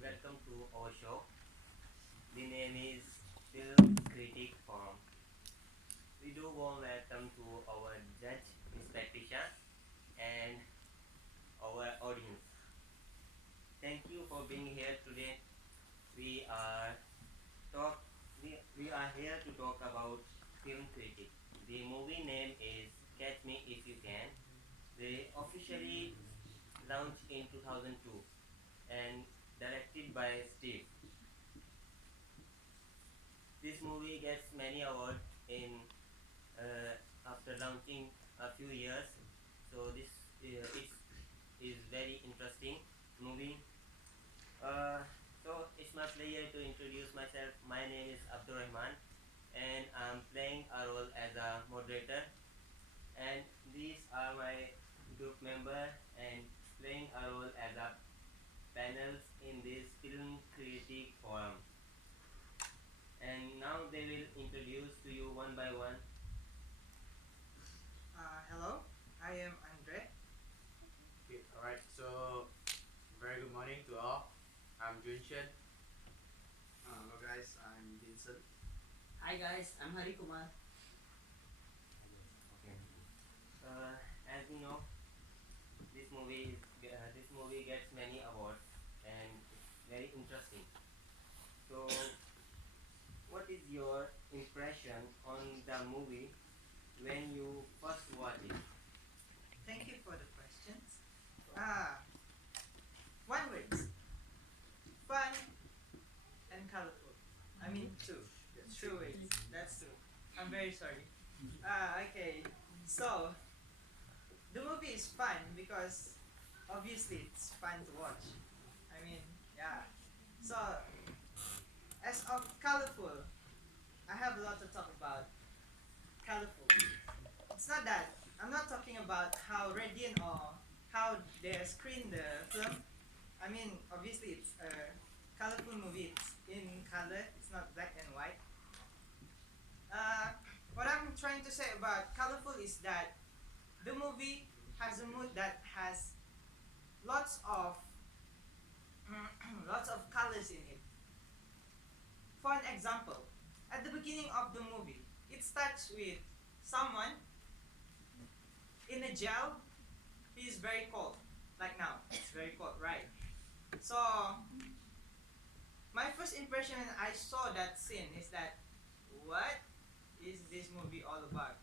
welcome to our show. The name is Film Critic Forum. We do warm welcome to our judge, Ms. Patricia, and our audience. Thank you for being here today. We are talk. We are here to talk about Film Critic. The movie name is Catch Me If You Can. They officially launched in 2002 and directed by Steve. This movie gets many awards in after launching a few years. So this is very interesting movie. Uh, so it's my pleasure to introduce myself. My name is RAHMAN, and I'm playing a role as a moderator. And these are my group member and playing a role as a panels in this film critic forum. And now they will introduce to you one by one. Hello, I am Andre. Okay, alright, so very good morning to all. I'm VINCENT. Hello guys, I'm Vincent. Hi guys, I'm Hari Kumar. Okay. As you know, this movie gets many awards and it's very interesting. So, what is your impression on the movie when you first watch it? Thank you for the questions. One word: fun and colorful. I mean two. Two words. That's two. I'm very sorry. Okay. So the movie is fun because obviously it's fun to watch. I mean, yeah. So as of colorful, I have a lot to talk about. Colorful. It's not that I'm not talking about how radiant or how they screen the film. I mean, obviously it's a colorful movie. It's in color. It's not black and white. What I'm trying to say about colorful is that the movie has a mood that has lots of lots of colors in it. For an example, at the beginning of the movie, it starts with someone in a jail. He is very cold. Like now, it's very cold, right? So, my first impression when I saw that scene is that, what is this movie all about?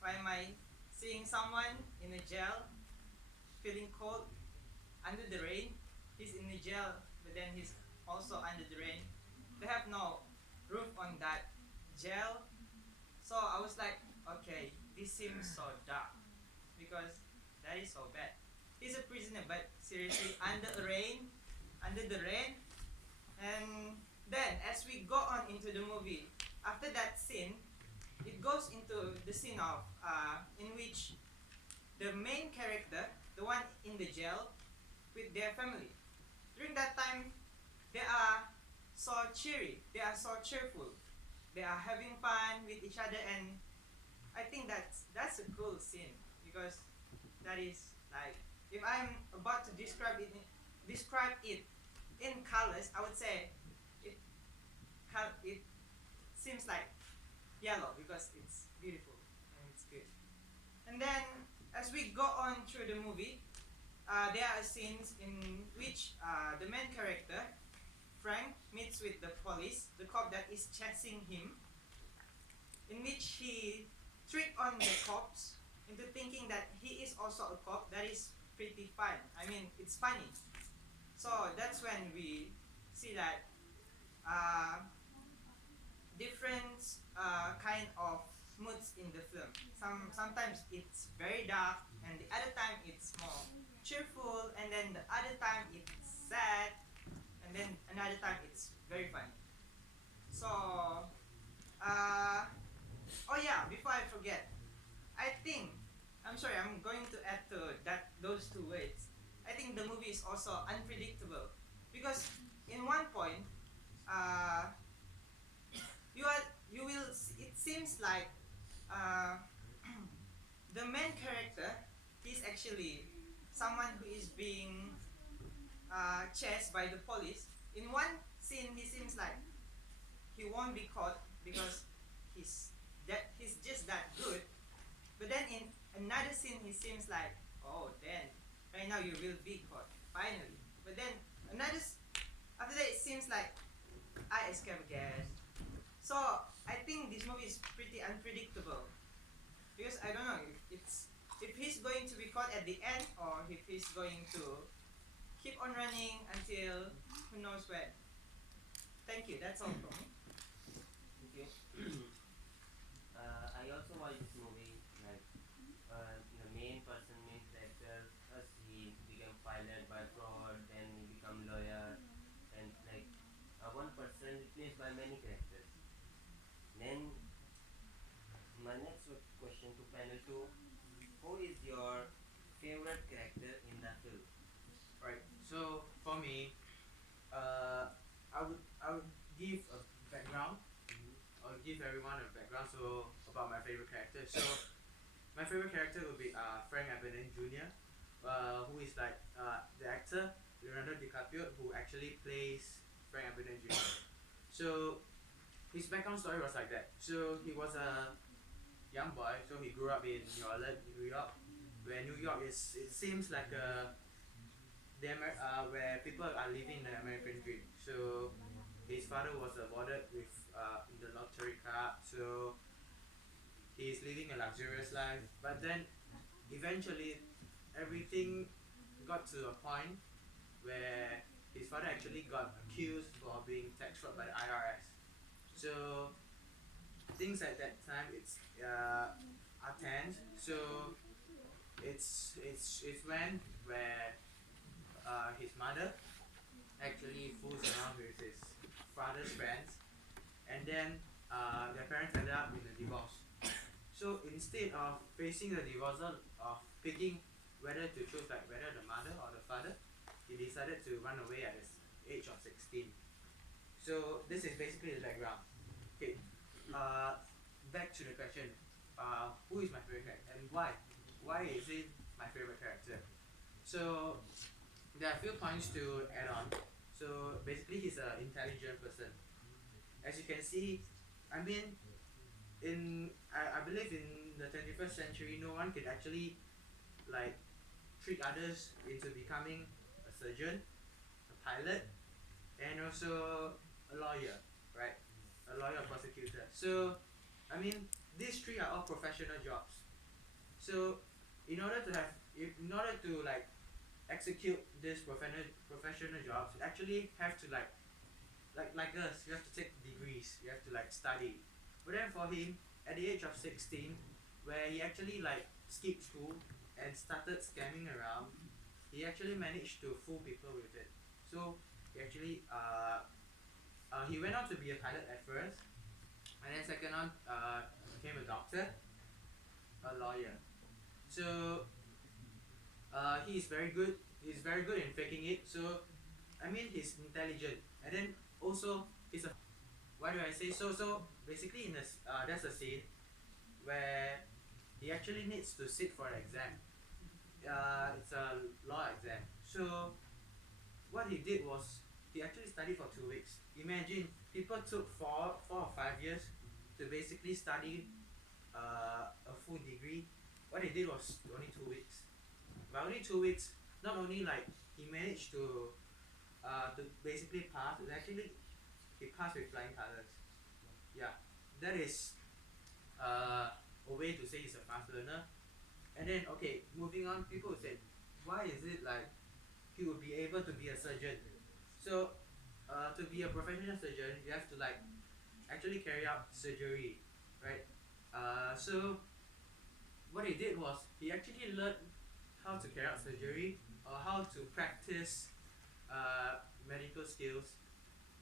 Why am I seeing someone in a jail, feeling cold, under the rain? He's in the jail, but then he's also under the rain. They have no roof on that jail. So I was like, okay, this seems so dark because that is so bad. He's a prisoner, but seriously, under the rain. And then as we go on into the movie, after that scene, it goes into the scene of in which the main character, the one in the jail, with their family. During that time, they are so cheery, they are so cheerful, they are having fun with each other, and I think that's a cool scene because that is like, if I'm about to describe it in colors, I would say it seems like yellow because it's beautiful and it's good. And then as we go on through the movie, there are scenes in which the main character Frank meets with the police, the cop that is chasing him, in which he tricked on the cops into thinking that he is also a cop. That is pretty fun. I mean, it's funny. So that's when we see that different kind of moods in the film. Sometimes it's very dark, and the other time it's more cheerful, and then the other time it's sad, and then another time it's very funny. So, oh yeah, before I forget, I'm sorry, I'm going to add to that those two words. I think the movie is also unpredictable because in one point, uh, you will. It seems like uh, the main character is actually someone who is being chased by the police, in one scene he seems like he won't be caught because he's just that good. But then in another scene he seems like, oh then right now you will be caught finally. But then after that it seems like I escaped gas. So I think this movie is pretty unpredictable because I don't know if he's going to be caught at the end or if he's going to keep on running until who knows when. Thank you. That's all from me. Thank you. I also watched this movie. Like the main character, he became pilot by fraud, then he become lawyer, and like one person replaced by many characters. Then my next question to panel two: who is your favorite character in the film? Right. So for me, I would give a background. I'll give everyone a background about my favorite character. So my favorite character would be Frank Abagnale Jr., who is like the actor Leonardo DiCaprio, who actually plays Frank Abagnale Jr. So his background story was like that. So he was a young boy. So he grew up in New Orleans, New York, where New York it seems like where people are living the American dream. So his father was awarded with in the lottery card. So he's living a luxurious life. But then eventually everything got to a point where his father actually got accused for being tax fraud by the IRS. So things at that time are tense. So it's when where his mother actually fools around with his father's friends, and then their parents ended up in a divorce. So instead of facing the divorce, of picking whether to choose like whether the mother or the father, he decided to run away at the age of 16. So this is basically the background. Okay, back to the question: who is my favorite character and why? Why is it my favorite character? So there are a few points to add on. So basically, he's an intelligent person. As you can see, I mean, I believe in the 21st century, no one could actually like trick others into becoming a surgeon, a pilot, and also a lawyer, right? A lawyer, prosecutor. So, I mean, these three are all professional jobs. So, in order to like execute these professional jobs, you actually have to like us, you have to take degrees, you have to like study. But then for him, at the age of 16, where he actually like skipped school and started scamming around, he actually managed to fool people with it. So he actually he went on to be a pilot at first, and then second on became a doctor, a lawyer. So he's very good. He's very good in faking it. So I mean, he's intelligent, and then also he's a. Why do I say so? So basically, in this, there's a scene where he actually needs to sit for an exam. It's a law exam. So what he did was he actually studied for 2 weeks. Imagine people took 4 or 5 years to basically study a full degree. What he did was only 2 weeks. But only 2 weeks, not only like he managed to basically pass, it actually he passed with flying colors. Yeah, that is a way to say he's a fast learner. And then okay, moving on, people would say, why is it like he would be able to be a surgeon? So to be a professional surgeon, you have to like actually carry out surgery, right? So what he did was he actually learned how to carry out surgery or how to practice medical skills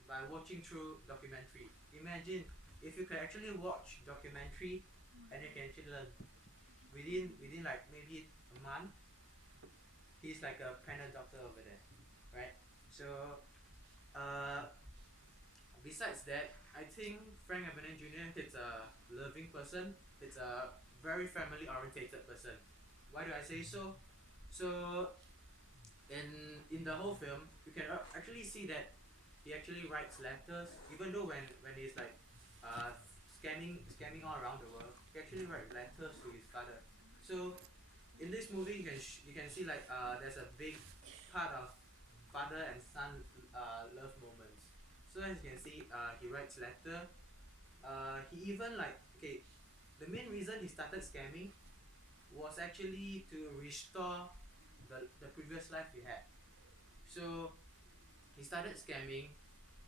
by watching through documentary. Imagine if you can actually watch documentary and you can actually learn within like maybe a month. He's like a panel doctor over there, right? So besides that, I think Frank Abagnale Jr. is a loving person. It's a very family orientated person. Why do I say so? So in the whole film, you can actually see that he actually writes letters, even though when he's like scamming all around the world, he actually writes letters to his father. So in this movie, you can see like there's a big part of father and son love moments. So as you can see, he writes letter. He even like, okay, the main reason he started scamming was actually to restore the previous life he had. So he started scamming.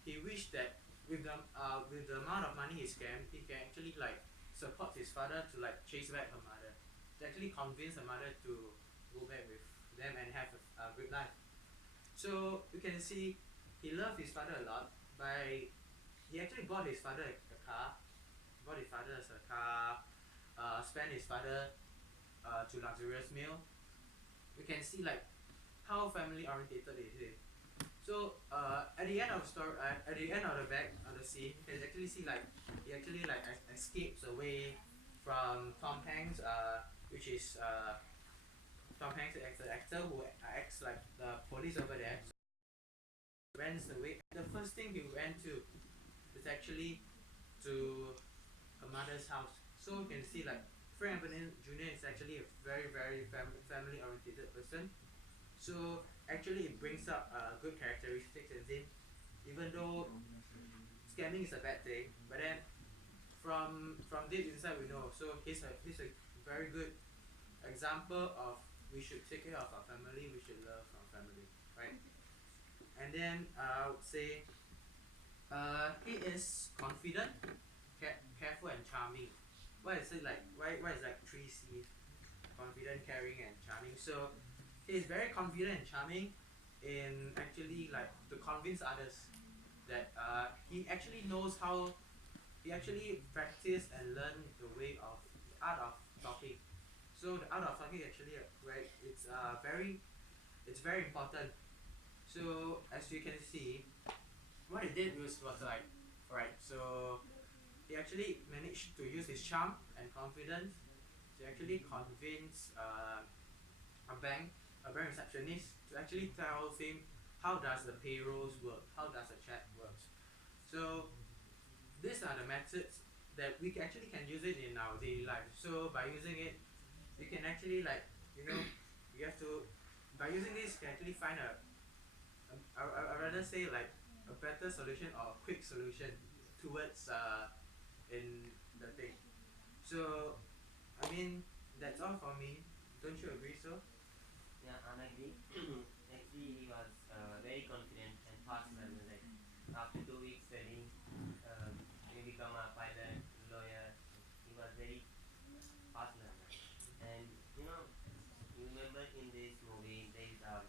He wished that with the amount of money he scammed, he can actually like support his father to like chase back her mother, to actually convince her mother to go back with them and have a good life. So you can see he loved his father a lot. He actually bought his father a car, bought his father a car, spent his father to luxurious meal. We can see like how family orientated it is. So at the end of the story, at the end of the scene, you can actually see like he actually like escapes away from Tom Hanks, which is Tom Hanks, the actor who acts like the police over there. So runs away. The first thing he went to is actually to her mother's house. So you can see like Frank Abagnale Jr. is actually a very family oriented person. So actually it brings up good characteristics in him, even though scamming is a bad thing. But then from deep inside we know. So he's a very good example of we should take care of our family, we should love our family, right? And then I would say he is confident, careful and charming. Why is it like why is like 3C? Confident, caring and charming. So he is very confident and charming in actually like to convince others that he actually knows how he actually practice and learn the way of the art of talking. So the art of talking actually it's very important. So as you can see, what he did was like, right, so he actually managed to use his charm and confidence to actually convince a bank receptionist to actually tell him how does the payrolls work, how does the check works. So these are the methods that we actually can use it in our daily life. So by using it, you can actually like, you know, you have to, by using this, you can actually find I rather say like a better solution or a quick solution towards in the thing. So I mean that's all for me. Don't you agree so? Yeah, I'm agree. Actually, he was very confident and fast learner. Like after 2 weeks studying, he become a pilot, lawyer. He was very fast learner. And you remember in this movie there is a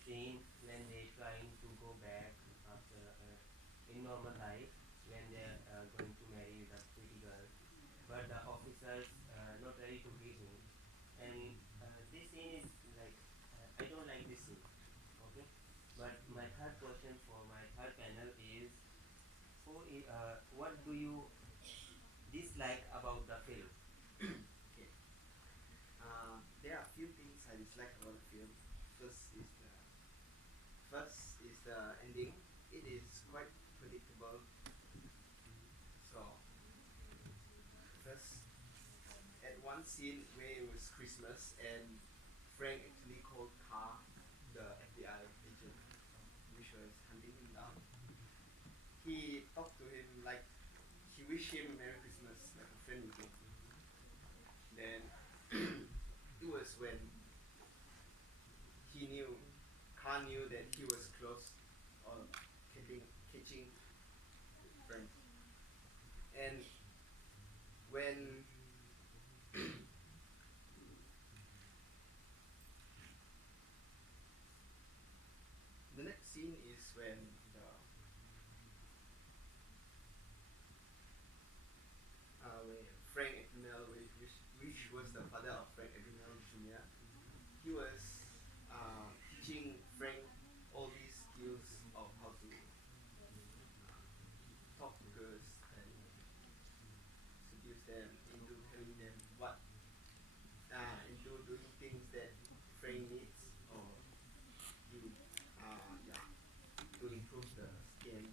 scene when they trying to go back after in normal life when they're going to marry with a pretty girl, but the officers not ready to give him. And this scene is like I don't like this scene. Okay, but my third question for my third panel is what do you dislike about the film? Okay. There are a few things I dislike about the film. First is the ending. It is quite predictable. So first, at one scene where it was Christmas and Frank actually called Carr, the FBI agent, which was hunting him down. He talked to him like he wished him Merry Christmas, like a friend would do. Then it was when Carr knew that he was close or catching Frank. And when the next scene is when Frank Abagnale, which was the father of Frank Abagnale Jr., he was teaching Frank all these skills of how to talk to girls and seduce them into telling them into doing things that Frank needs or he yeah, to improve the scam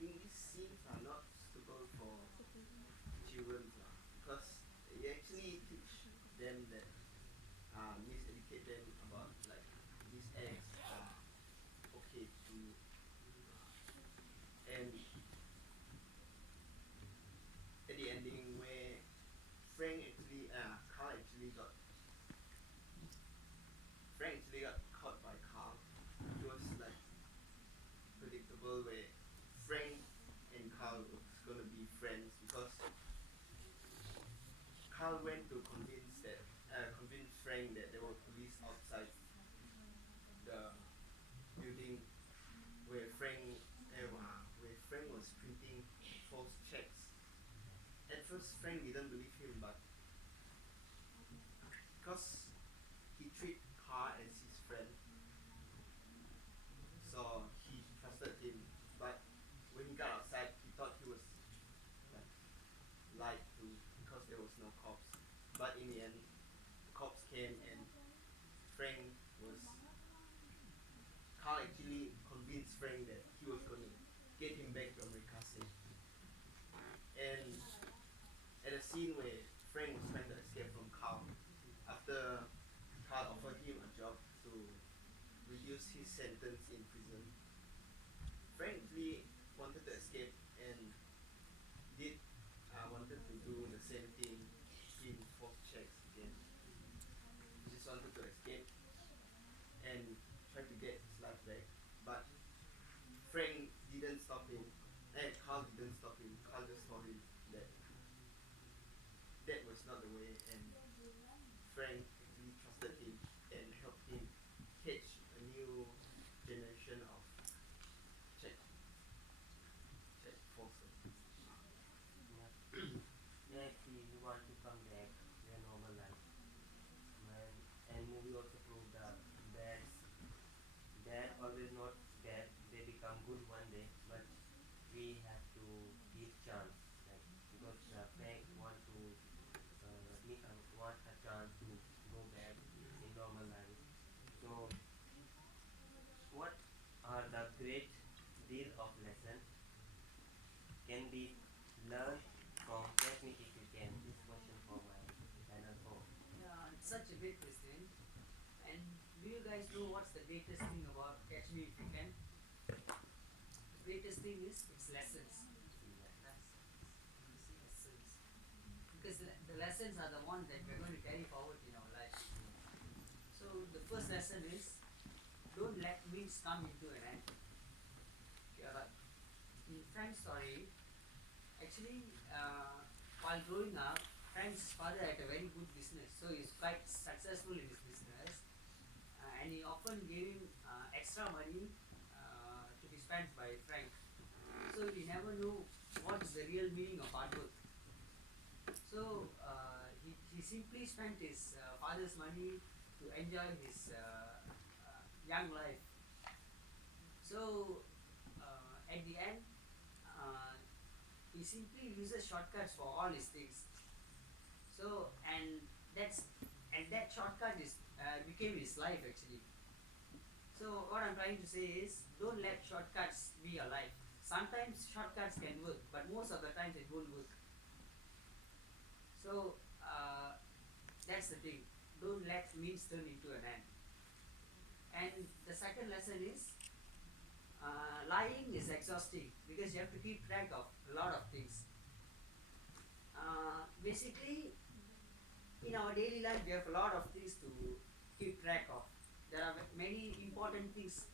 think these scenes are not suitable for children because it actually teach them that miseducate them about like these acts are okay to do. And at the ending where Carl actually got caught by Carl, it was like predictable where Frank and Carl was gonna be friends because Carl went to convince Frank that there were police outside the building where Frank was printing false checks. At first, Frank didn't believe him, but because he treated Carl as his friend, so he trusted him. But when he got outside, he thought he was like lied to because there was no cops. But in the end, the cops came and Carl actually convinced Frank that he was going to get him back to America safe. And at a scene where Frank was trying to escape from Carl, after Carl offered him a job to reduce his sentence in prison, Frank actually wanted to escape and wanted to do the same thing, print false checks again. He just wanted to escape and try to get his life back. But Frank didn't stop him. Carl didn't stop him. Carl just told him that that was not the way, and Frank actually trusted him and helped him catch a new generation of check forces. Yeah, actually, you want to come back to your normal life. And movie also proved that bad always not bad. They become good one day, but we have to give chance. Like because Frank want a chance to go back in normal life. So, what are the great deal of lesson can be learned from Catch Me If You Can? This question for my panel four. Yeah, it's such a big question. And do you guys know what's the greatest thing about Catch Me If You Can? The greatest thing is its lessons. Lessons. Because the lessons are the ones that we're going to carry forward in our life. So the first lesson is don't let means come into an end. In Frank's story, actually, while growing up, Frank's father had a very good business, so he's quite successful in his business, and he often gave him extra money to be spent by Frank. So he never knew what is the real meaning of hard work. So he simply spent his father's money to enjoy his young life. So at the end, he simply uses shortcuts for all his things. So that shortcut became his life actually. So what I'm trying to say is don't let shortcuts be your life. Sometimes shortcuts can work, but most of the times it won't work. So that's the thing. Don't let means turn into an end. And the second lesson is lying is exhausting because you have to keep track of a lot of things. Basically, in our daily life, we have a lot of things to keep track of. There are many important things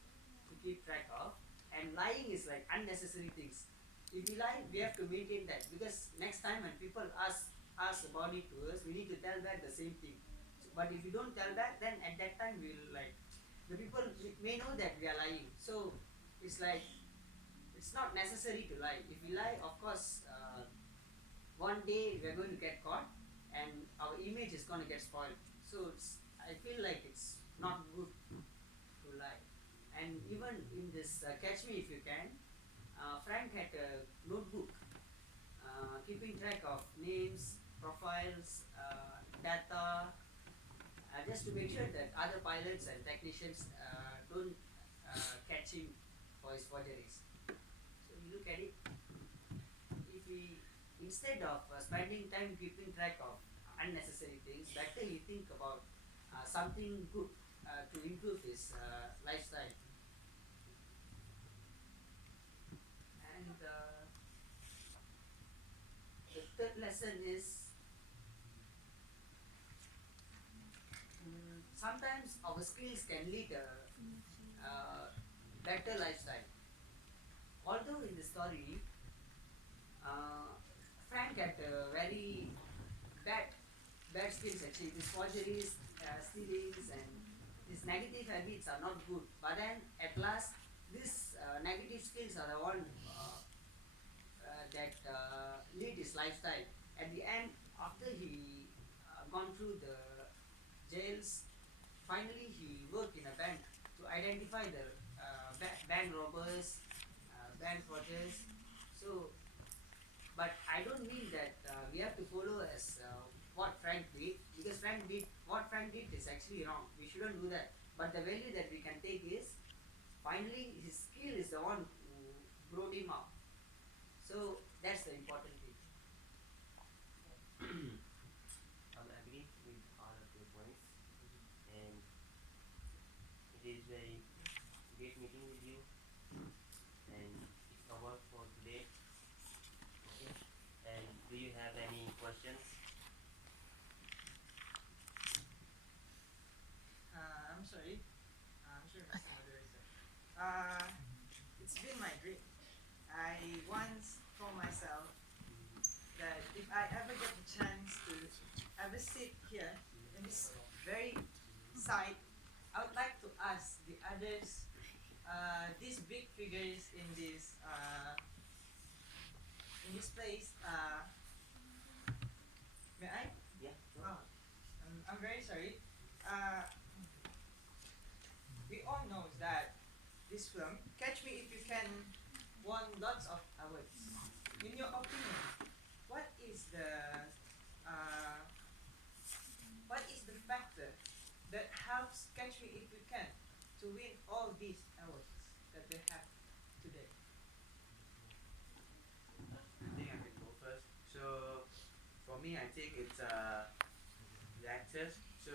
to keep track of, and lying is like unnecessary things. If we lie, we have to maintain that because next time when people ask about it to us, we need to tell back the same thing. But if we don't tell back, then at that time we will the people may know that we are lying. So it's not necessary to lie. If we lie, of course, one day we are going to get caught and our image is going to get spoiled. So I feel like it's not good to lie. And even in this Catch Me If You Can, Frank had a notebook keeping track of names, profiles, data, just to make sure that other pilots and technicians don't catch him for his forgeries. So you look at it, we, instead of spending time keeping track of unnecessary things, better he think about something good to improve his lifestyle. And the third lesson is sometimes our skills can lead a better lifestyle. Although in the story, Frank had very bad skills actually. His forgeries, stealings, and his negative habits are not good. But then at last, these negative skills are the one that lead his lifestyle. At the end, after he gone through the jails, finally he worked in a bank to identify the bank robbers, bank fraudsters. So, but I don't mean that we have to follow as what Frank did, because what Frank did is actually wrong. We shouldn't do that. But the value that we can take is, finally his skill is the one who brought him up. So that's the important thing. I'm agree with all of your points, and it is very great meeting with you. And it's over for today. Okay. And do you have any questions? I'm sorry. I'm sorry, Mr. Moderator. It's been my dream. I once told myself that if I ever get the chance to ever sit here in this very site, I would like to ask the others, these big figures in this place. May I? Yeah. Oh, I'm very sorry. We all know that this film, Catch Me If You Can, won lots of awards. In your opinion, what is the factor that helps Catch Me If You Can to win all these awards that they have today? I think I can go first. So for me, I think it's the actors. So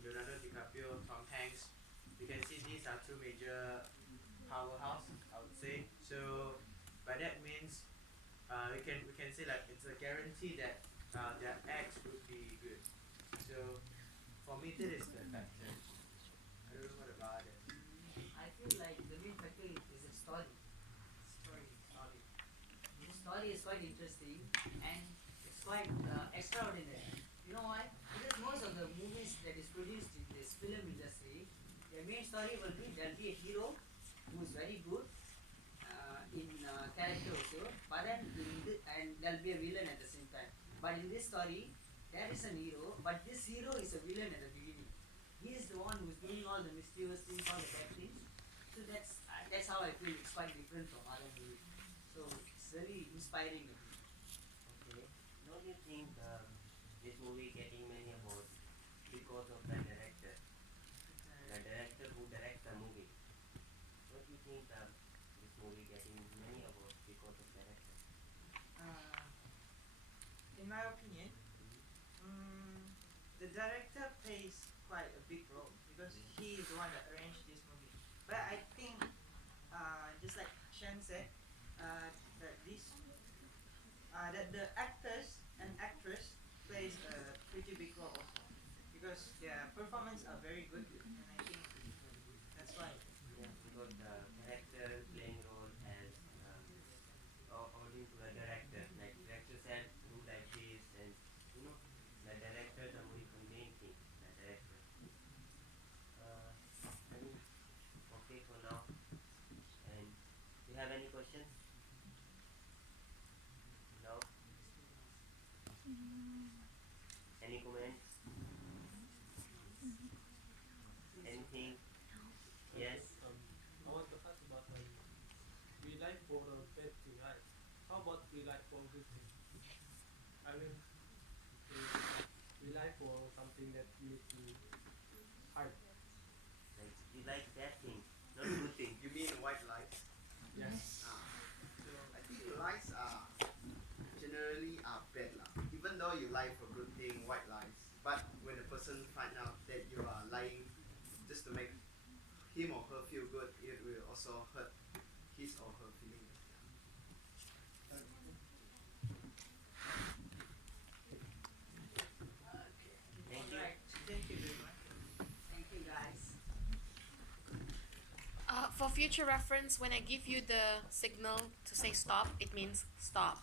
Leonardo DiCaprio, Tom Hanks. You can see these are two major powerhouse, I would say. So by that means, we can say like it's a guarantee that their acts would be good. So for me, that is the factor. I don't know what about it. I feel like the main factor is the story. Story. The story is quite interesting and it's quite extraordinary. You know why? Because most of the movies that is produced in this film industry, the main story will be there'll be a hero who is very good in character also, but then and there'll be a villain at the same time. But in this story, there is an hero, but this hero is a villain at the beginning. He is the one who's doing all the mischievous things, all the bad things. So that's how I feel it's quite different from other movies. So it's very inspiring. Okay. Don't you think this movie getting many awards because of the director? The director who directs the movie. Don't you think this movie getting many awards because of director? In my opinion, the director plays quite a big role because he is the one that arranged this movie. But I think, just like Shen said, that the actors and actress plays a pretty big role also because their performance are very good, and I think that's why. Yeah, because the character playing role as according to the director. Like director said, do like this, and you know, the director, the movie main thing, the director. I mean, okay for now. And do you have any questions? No. Any comments? Anything? Yes. I want to ask about we like for bad thing, right? How about we like for good thing? I mean, we like for something that we need to hide. Like you like that thing, not good thing. You mean white lies? Yes. So I think lies are bad lah. Even though you lie for good thing, white lies, but when a person find out that you are lying just to make him or her feel good, it will also hurt his or her feelings. Thank you. Alright, thank you very much. Thank you, guys. For future reference, when I give you the signal to say stop, it means stop.